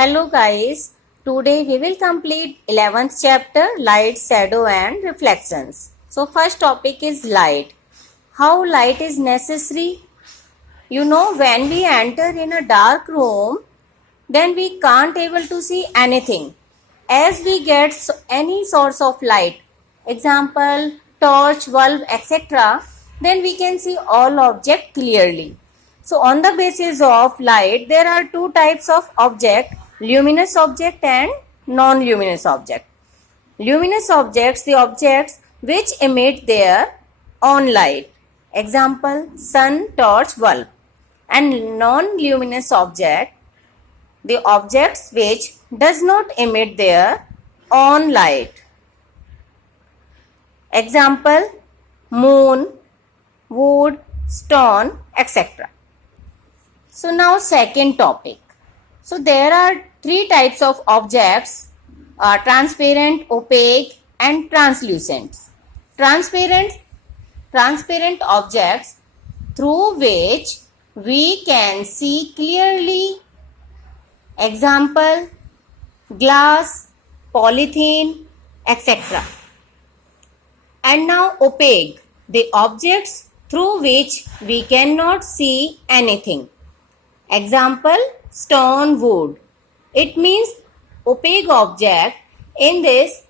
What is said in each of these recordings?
Hello guys, today we will complete 11th chapter light, shadow and reflections. So first topic is light. How light is necessary? You know, when we enter in a dark room, then we can't able to see anything. As we get any source of light, example torch, bulb, etc., then we can see all object clearly. So on the basis of light, there are two types of object, luminous object and non-luminous object. Luminous objects, the objects which emit their own light. Example, sun, torch, bulb. And non-luminous object, the objects which does not emit their own light. Example, moon, wood, stone, etc. So now second topic. So there are three types of objects, transparent, opaque and translucent. Transparent objects through which we can see clearly. Example, glass, polythene, etc. And now opaque, the objects through which we cannot see anything. Example, stone, wood. It means opaque object. In this,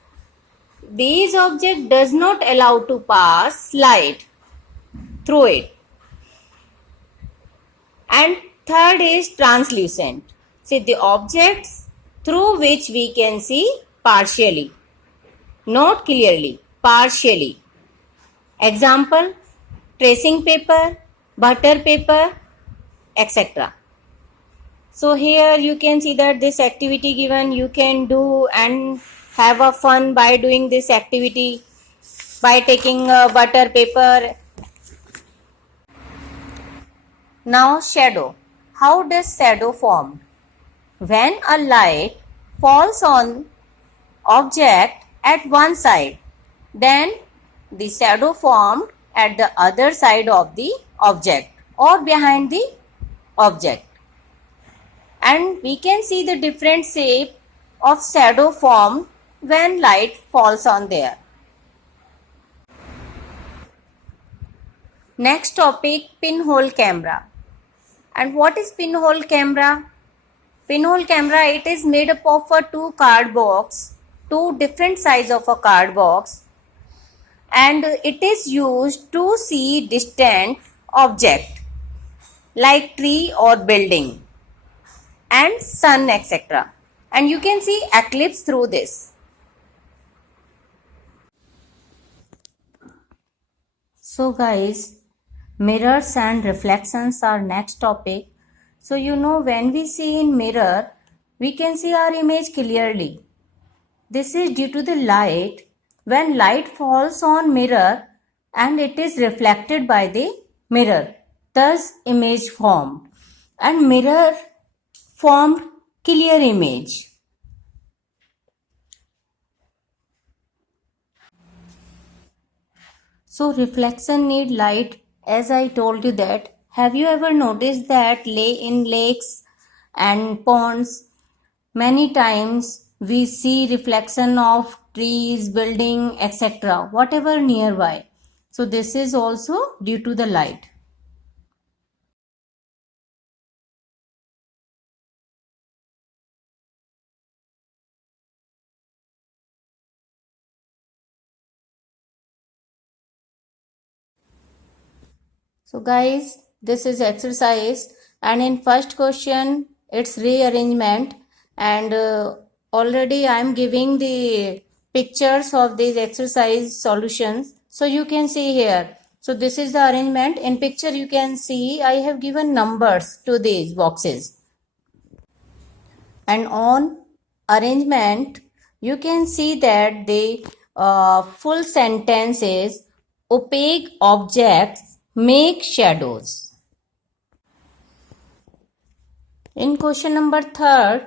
these object does not allow to pass light through it. And third is translucent. See, the objects through which we can see partially, not clearly, partially. Example, tracing paper, butter paper, etc. So here you can see that this activity given, you can do and have a fun by doing this activity by taking a butter paper. Now shadow. How does shadow form? When a light falls on object at one side, then the shadow formed at the other side of the object or behind the object. And we can see the different shape of shadow formed when light falls on there. Next topic, pinhole camera. And what is pinhole camera? Pinhole camera, it is made up of two card box, two different size of a card box, and it is used to see distant object like tree or building and sun, etc. And you can see eclipse through this. So guys, mirrors and reflections are next topic. So you know, when we see in mirror, we can see our image clearly. This is due to the light. When light falls on mirror and it is reflected by the mirror, thus image formed. And mirror formed clear image. So reflection need light, as I told you that. Have you ever noticed that in lakes and ponds, many times we see reflection of trees, building, etc., whatever nearby. So this is also due to the light. So guys, this is exercise, and in first question it's rearrangement, and already I am giving the pictures of these exercise solutions, so you can see here. So this is the arrangement. In picture you can see I have given numbers to these boxes, and on arrangement you can see that the full sentence is opaque objects make shadows. In question number 3,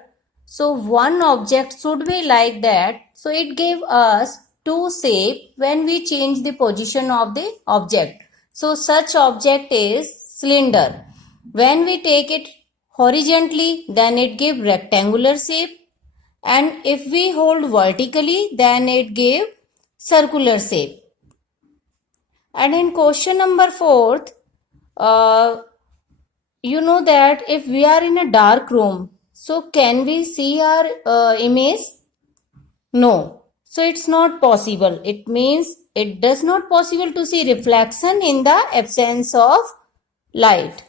so one object should be like that. So it gave us two shape when we change the position of the object. So such object is cylinder. When we take it horizontally, then it give rectangular shape, and if we hold vertically, then it give circular shape. And in question number 4, you know that if we are in a dark room, so can we see our image? No. So it's not possible. It means it does not possible to see reflection in the absence of light.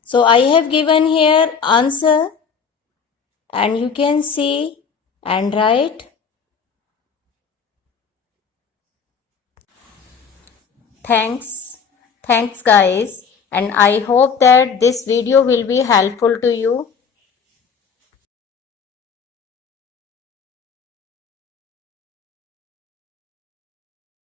So I have given here answer, and you can see and write. Thanks guys, and I hope that this video will be helpful to you.